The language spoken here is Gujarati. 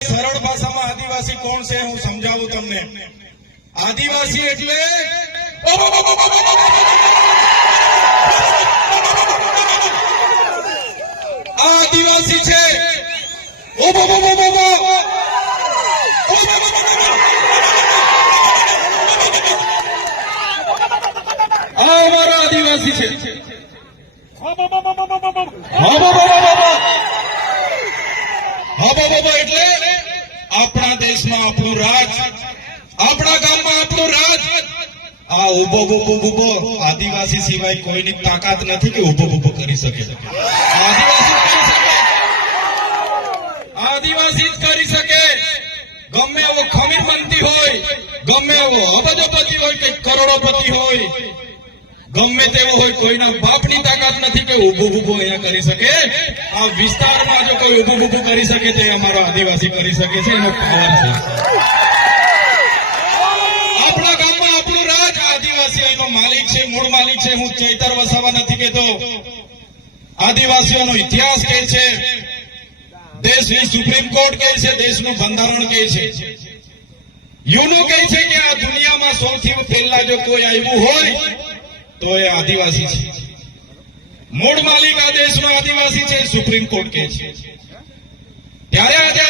સરળ ભાષામાં આદિવાસી કોણ છે હું સમજાવું તમને। આદિવાસી એટલે આદિવાસી છે અમારા આદિવાસી છે। એટલે આપણા દેશમાં આપણું રાજ, આપણા ગામમાં આપણું રાજ। આ ઉભો આદિવાસી સિવાય કોઈની તાકાત નથી કે ઉભો કરી શકે। આદિવાસી જ કરી શકે। ગમે એવો ખમીર મંત્રી હોય, ગમે એવો અબજોપતિ હોય કે કરોડોપતિ હોય, ગમે તેવો હોય, કોઈના બાપની તાકાત નથી કે ઉભું અહીંયા કરી શકે। આ વિસ્તારમાં જો કોઈ ઉભું કરી શકે તે અમારો આદિવાસી કરી શકે છે, એનો પાવર છે। આપણા ગામમાં આપણું રાજ, આદિવાસી એનો માલિક છે, મૂળ માલિક છે। હું ચૈતર વસાવા નથી કહેતો, આદિવાસીઓનો ઇતિહાસ કહે છે, દેશની સુપ્રીમ કોર્ટ કહે છે, દેશનું બંધારણ કહે છે, યુનો કહે છે કે આ દુનિયામાં સૌથી પહેલા જો કોઈ આવ્યું હોય તો એ આદિવાસી છે। મૂળ માલિક આ દેશનો આદિવાસી છે, સુપ્રીમ કોર્ટ કહે છે। ત્યારે આજે